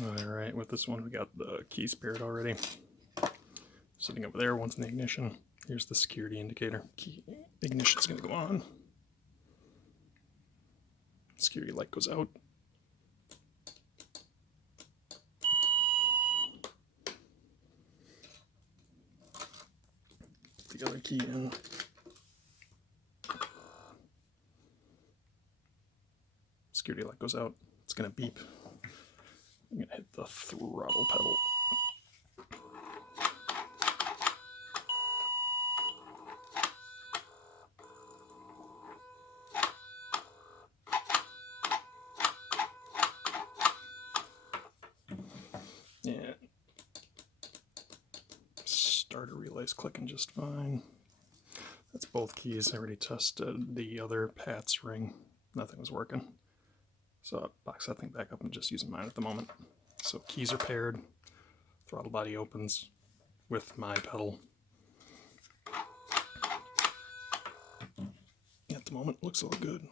Alright, with this one we got the keys paired already. Sitting over there, one's in the ignition. Here's the security indicator. Ignition's gonna go on. Security light goes out. Put the other key in. Security light goes out. It's gonna beep. I'm gonna hit the throttle pedal. Yeah. Starter relay's clicking just fine. That's both keys. I already tested the other PATS ring. Nothing was working. So I box that thing back up and just using mine at the moment. So keys are paired. Throttle body opens with my pedal. At the moment, looks all good.